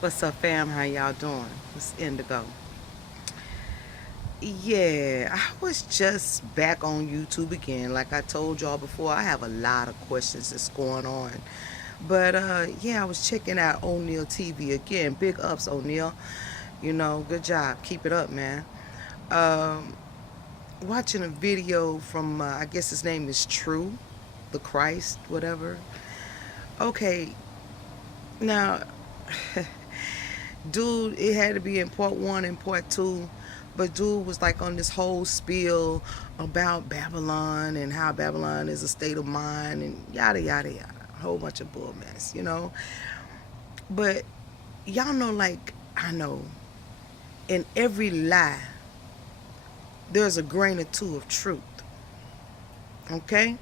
What's up, fam? How y'all doing? It's Indigo. Yeah, I was just back on YouTube again. Like I told y'all before, I have a lot of questions that's going on. But yeah, I was checking out O'Neal TV again. Big ups, O'Neal. Good job. Keep it up, man. Um, Watching a video from, I guess his name is True, the Christ, whatever. Okay, now dude, it had to be in part one and part two. But dude was like on this whole spiel about Babylon and how Babylon is a state of mind and yada yada yada. A whole bunch of bull mess. But y'all know, like I know, in every lie there's a grain or two of truth. Okay?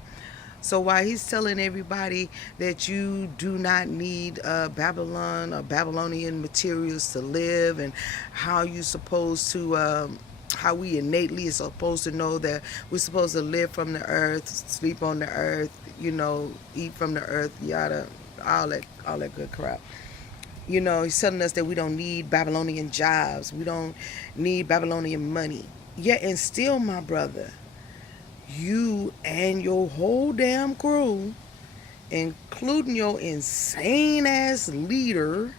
So while he's telling everybody that you do not need Babylon or Babylonian materials to live, and how you supposed to, how we innately are supposed to know that we're supposed to live from the earth, sleep on the earth, eat from the earth, yada, all that good crap. He's telling us that we don't need Babylonian jobs, we don't need Babylonian money. Yet and still, my brother, you and your whole damn crew, including your insane ass leader,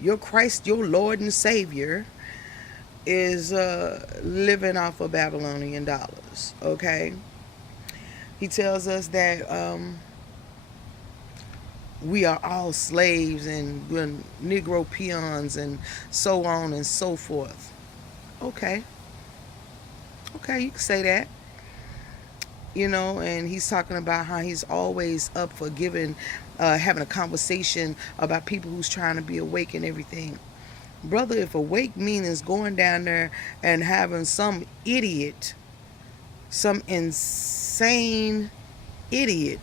your Christ, your Lord and Savior, is living off of Babylonian dollars. Okay? He tells us that we are all slaves and we're Negro peons and so on and so forth. Okay. Okay, you can say that. And he's talking about how he's always up for having a conversation about people who's trying to be awake and everything. Brother, if awake means going down there and having some idiot, some insane idiot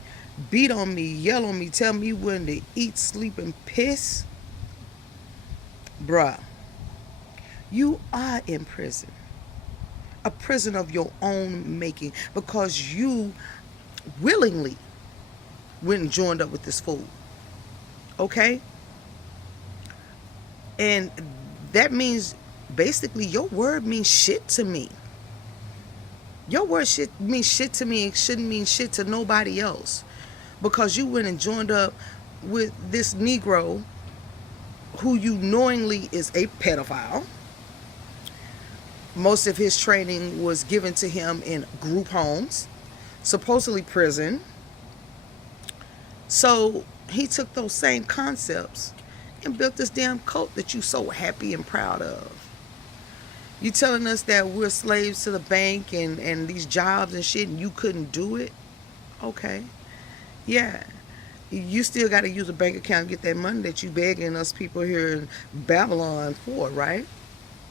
beat on me, yell on me, tell me when to eat, sleep, and piss, bruh, you are in prison. A prison of your own making, because you willingly went and joined up with this fool. Okay? And that means basically your word means shit to me. Your word means shit to me. It shouldn't mean shit to nobody else. Because you went and joined up with this Negro who you knowingly is a pedophile. Most of his training was given to him in group homes, supposedly prison. So he took those same concepts and built this damn cult that you so happy and proud of. You telling us that we're slaves to the bank and these jobs and shit, and you couldn't do it? Okay. Yeah. You still got to use a bank account to get that money that you begging us people here in Babylon for, right?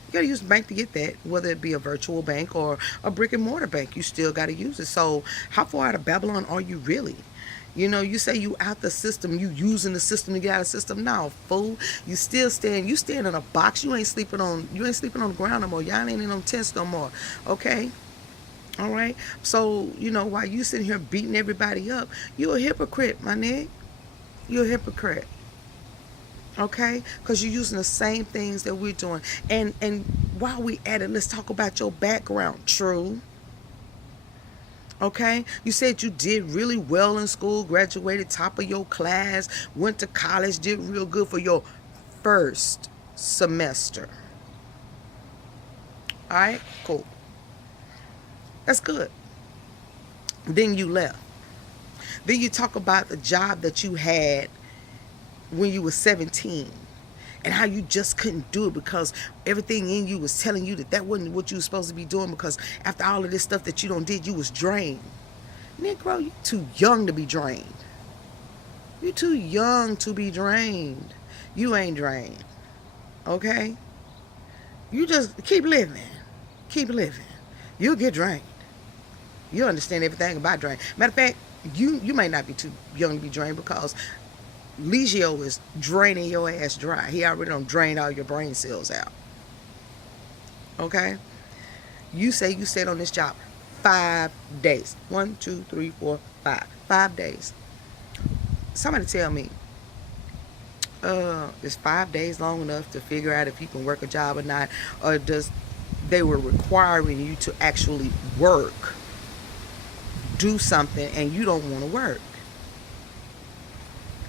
You got to use the bank to get that, whether it be a virtual bank or a brick and mortar bank. You still got to use it. So how far out of Babylon are you really? You say you out the system, you using the system to get out of the system. No, fool. You still stand in a box. You ain't sleeping on the ground no more. Y'all ain't in no tents no more. Okay? All right? So, while you sitting here beating everybody up, you a hypocrite, my nigga. You a hypocrite. Okay? Because you're using the same things that we're doing. And while we at it, let's talk about your background. True. Okay? You said you did really well in school, graduated top of your class, went to college, did real good for your first semester. All right? Cool. That's good. Then you left. Then you talk about the job that you had when you were 17 and how you just couldn't do it because everything in you was telling you that wasn't what you were supposed to be doing, because after all of this stuff that you don't did, you was drained. Negro, you too young to be drained. You too young to be drained. You ain't drained. Okay? You just keep living. Keep living. You'll get drained. You understand everything about drain. Matter of fact, you may not be too young to be drained, because Legio is draining your ass dry. He already done drained all your brain cells out. Okay? You say you stayed on this job 5 days. 1, 2, 3, 4, 5. 5 days. Somebody tell me, Is 5 days long enough to figure out if you can work a job or not, or does they were requiring you to actually work, do something, and you don't want to work?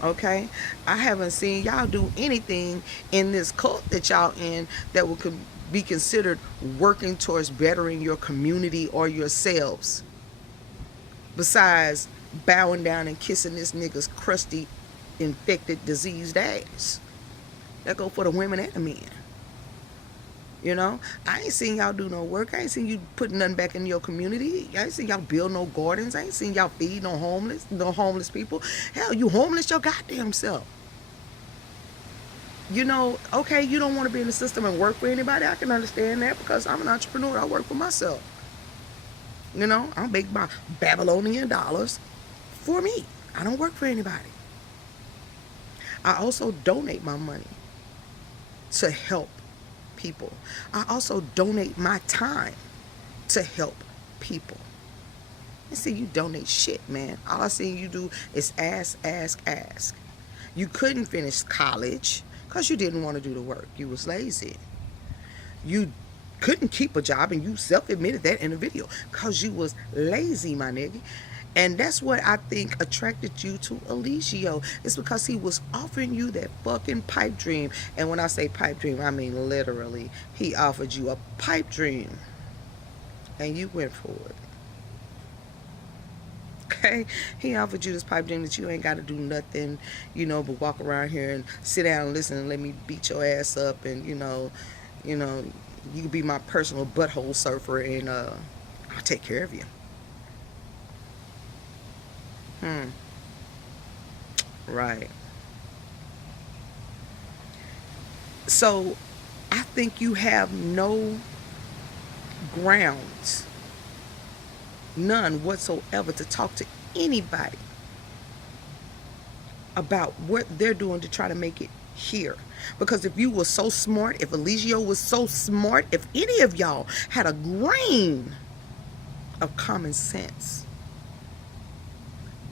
Okay, I haven't seen y'all do anything in this cult that y'all in that would be considered working towards bettering your community or yourselves, besides bowing down and kissing this nigga's crusty, infected, diseased ass. That go for the women and the men. You know, I ain't seen y'all do no work. I ain't seen you put nothing back in your community. I ain't seen y'all build no gardens. I ain't seen y'all feed no homeless people. Hell, you homeless your goddamn self. You know, okay, you don't want to be in the system and work for anybody. I can understand that because I'm an entrepreneur. I work for myself. You know, I make my Babylonian dollars for me. I don't work for anybody. I also donate my money to help people. I also donate my time to help people. I see you donate shit, man. All I see you do is ask. You couldn't finish college because you didn't want to do the work. You was lazy. You couldn't keep a job, and you self-admitted that in a video because you was lazy, my nigga. And that's what I think attracted you to Eligio. It's because he was offering you that fucking pipe dream. And when I say pipe dream, I mean literally. He offered you a pipe dream. And you went for it. Okay? He offered you this pipe dream that you ain't got to do nothing, you know, but walk around here and sit down and listen and let me beat your ass up. And, you know, you can be my personal butthole surfer, and I'll take care of you. Right. So I think you have no grounds, none whatsoever, to talk to anybody about what they're doing to try to make it here. Because if you were so smart, if Eligio was so smart, if any of y'all had a grain of common sense,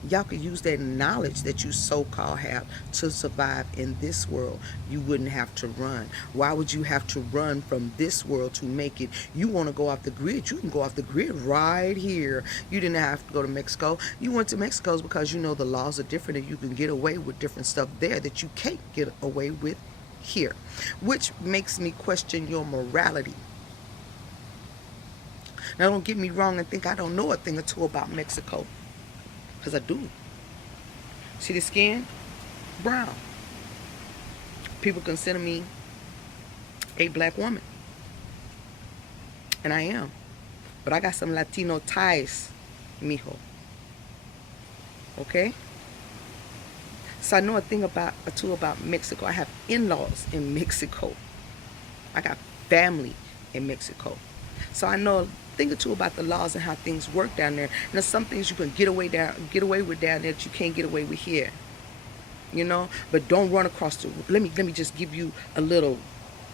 y'all could use that knowledge that you so-called have to survive in this world. You wouldn't have to run. Why would you have to run from this world to make it? You want to go off the grid, you can go off the grid right here. You didn't have to go to Mexico. You went to Mexico because you know the laws are different and you can get away with different stuff there that you can't get away with here, which makes me question your morality. Now, don't get me wrong and think I don't know a thing or two about Mexico, because I do. See the skin? Brown. People consider me a black woman. And I am. But I got some Latino ties, mijo. Okay? So I know a thing about Mexico. I have in-laws in Mexico. I got family in Mexico. So I know a thing or two about the laws and how things work down there. And there's some things you can get away with down there that you can't get away with here. You know? But don't run across the... Let me just give you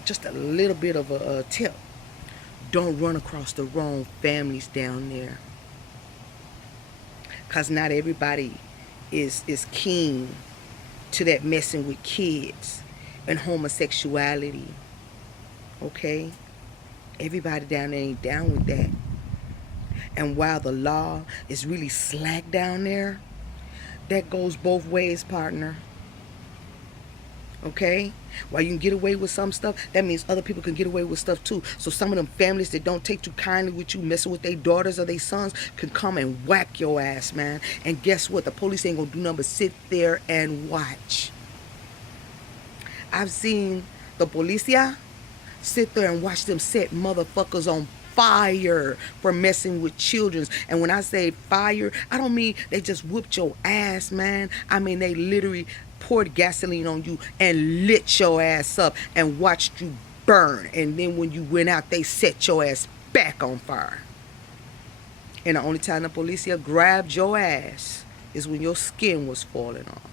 just a little bit of a tip. Don't run across the wrong families down there. Because not everybody is keen to that messing with kids and homosexuality. Okay? Everybody down there ain't down with that. And while the law is really slack down there, that goes both ways, partner. Okay? While you can get away with some stuff, that means other people can get away with stuff too. So some of them families that don't take too kindly with you messing with their daughters or their sons can come and whack your ass, man. And guess what? The police ain't gonna do nothing but sit there and watch. I've seen the policia sit there and watch them set motherfuckers on fire for messing with children. And when I say fire, I don't mean they just whooped your ass, man. I mean they literally poured gasoline on you and lit your ass up and watched you burn. And then when you went out, they set your ass back on fire. And the only time the policia grabbed your ass is when your skin was falling off.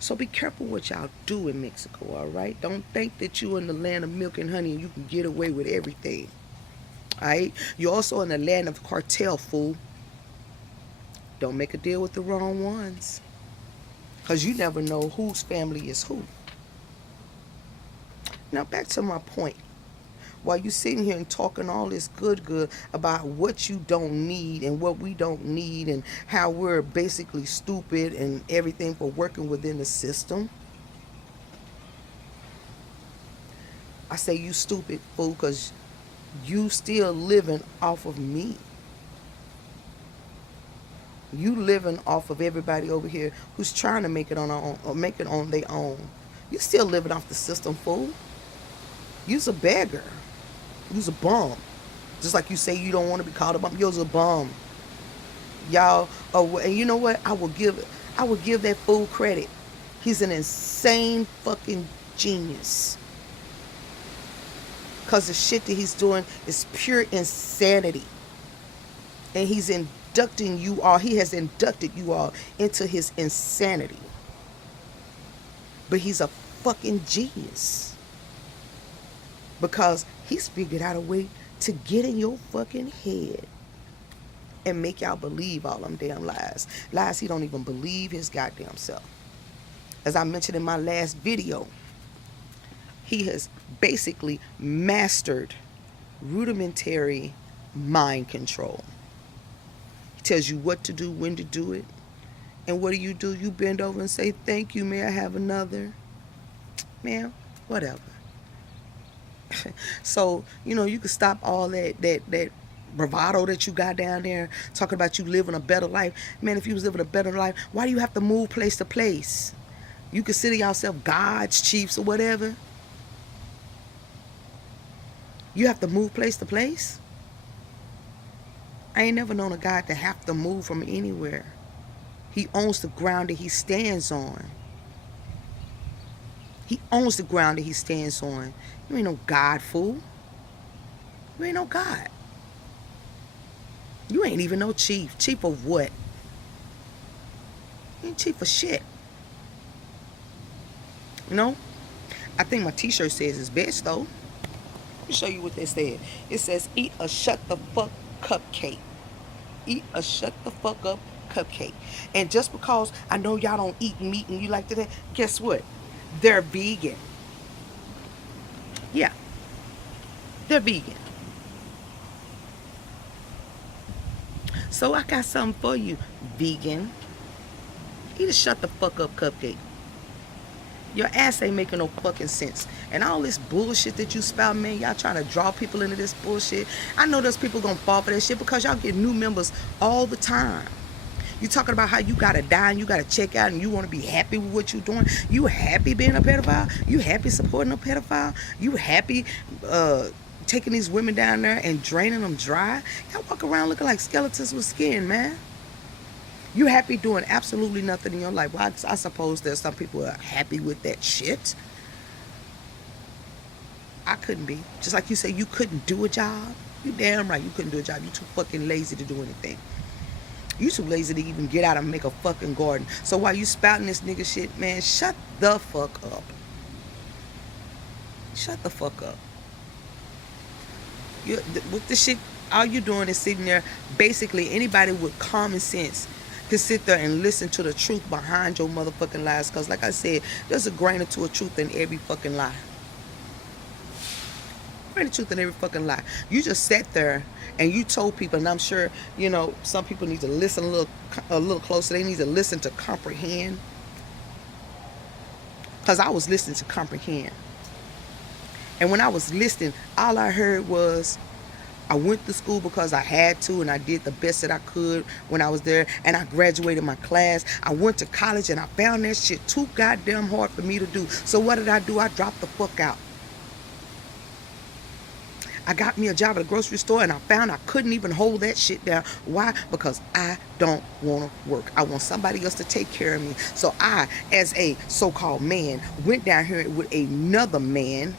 So be careful what y'all do in Mexico, all right? Don't think that you're in the land of milk and honey and you can get away with everything, all right? You're also in the land of cartel, fool. Don't make a deal with the wrong ones. Because you never know whose family is who. Now back to my point. While you sitting here and talking all this good about what you don't need and what we don't need and how we're basically stupid and everything for working within the system, I say you stupid fool because you still living off of me. You living off of everybody over here who's trying to make it on our own or make it on their own. You still living off the system, fool. You's a beggar. You's a bum. Just like you say you don't want to be called a bum. You's a bum. Y'all, oh, and you know what? I will give that fool credit. He's an insane fucking genius. Because the shit that he's doing is pure insanity. And he's inducting you all, he has inducted you all into his insanity. But he's a fucking genius. Because he's figured out a way to get in your fucking head and make y'all believe all them damn lies. Lies he don't even believe his goddamn self. As I mentioned in my last video, he has basically mastered rudimentary mind control. He tells you what to do, when to do it. And what do? You bend over and say, thank you, may I have another? Man, whatever. So, you know, you can stop all that bravado that you got down there, talking about you living a better life. Man, if you was living a better life, why do you have to move place to place? You consider yourself gods, chiefs, or whatever. You have to move place to place? I ain't never known a God to have to move from anywhere. He owns the ground that he stands on. He owns the ground that he stands on. You ain't no God, fool. You ain't no God. You ain't even no chief. Chief of what? You ain't chief of shit. You know? I think my t-shirt says it's best, though. Let me show you what they said. It says, eat a shut the fuck cupcake. Eat a shut the fuck up cupcake. And just because I know y'all don't eat meat and you like that, guess what? They're vegan. Yeah. They're vegan. So I got something for you, vegan. Eat a shut the fuck up cupcake. Your ass ain't making no fucking sense. And all this bullshit that you spout, man, y'all trying to draw people into this bullshit. I know there's people gonna fall for that shit because y'all get new members all the time. You talking about how you gotta die and you gotta check out and you wanna be happy with what you're doing. You happy being a pedophile? You happy supporting a pedophile? You happy taking these women down there and draining them dry? Y'all walk around looking like skeletons with skin, man. You happy doing absolutely nothing in your life. Well, I suppose there's some people who are happy with that shit. I couldn't be. Just like you say you couldn't do a job. You damn right you couldn't do a job. You too fucking lazy to do anything. You too lazy to even get out and make a fucking garden. So while you spouting this nigga shit, man, shut the fuck up. Shut the fuck up. With the shit, all you doing is sitting there. Basically, anybody with common sense can sit there and listen to the truth behind your motherfucking lies. Because like I said, there's a grain or two of truth in every fucking lie. Grain of truth in every fucking lie. You just sat there and you told people, and I'm sure, you know, some people need to listen a little closer. They need to listen to comprehend. Because I was listening to comprehend. And when I was listening, all I heard was, I went to school because I had to, and I did the best that I could when I was there, and I graduated my class. I went to college, and I found that shit too goddamn hard for me to do. So what did I do? I dropped the fuck out. I got me a job at a grocery store, and I found I couldn't even hold that shit down. Why? Because I don't want to work. I want somebody else to take care of me. So I, as a so-called man, went down here with another man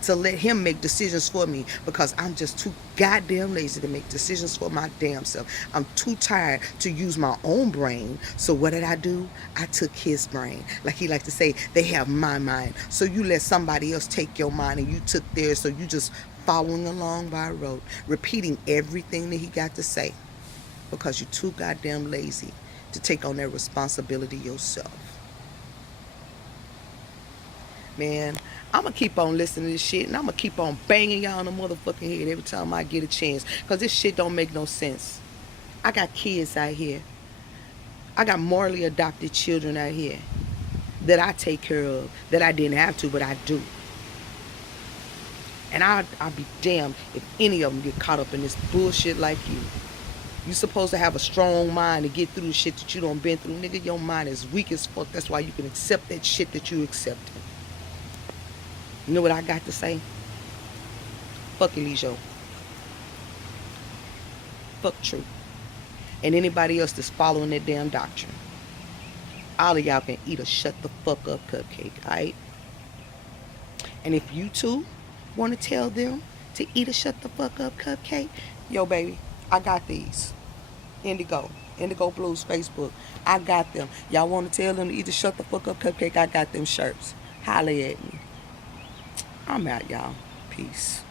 to let him make decisions for me because I'm just too goddamn lazy to make decisions for my damn self. I'm too tired to use my own brain. So what did I do? I took his brain. Like he likes to say, they have my mind. So you let somebody else take your mind and you took theirs. So you just following along by road, repeating everything that he got to say because you're too goddamn lazy to take on that responsibility yourself. Man, I'm going to keep on listening to this shit, and I'm going to keep on banging y'all on the motherfucking head every time I get a chance, because this shit don't make no sense. I got kids out here. I got morally adopted children out here that I take care of, that I didn't have to, but I do. And I'll be damned if any of them get caught up in this bullshit like you. You supposed to have a strong mind to get through the shit that you done been through. Nigga, your mind is weak as fuck. That's why you can accept that shit that you accepted. You know what I got to say? Fuck Elijah. Fuck Truth. And anybody else that's following that damn doctrine. All of y'all can eat a shut the fuck up cupcake, alright? And if you too want to tell them to eat a shut the fuck up cupcake, yo baby, I got these. Indigo Blues Facebook, I got them. Y'all want to tell them to eat a shut the fuck up cupcake, I got them shirts. Holla at me. I'm out, y'all. Peace.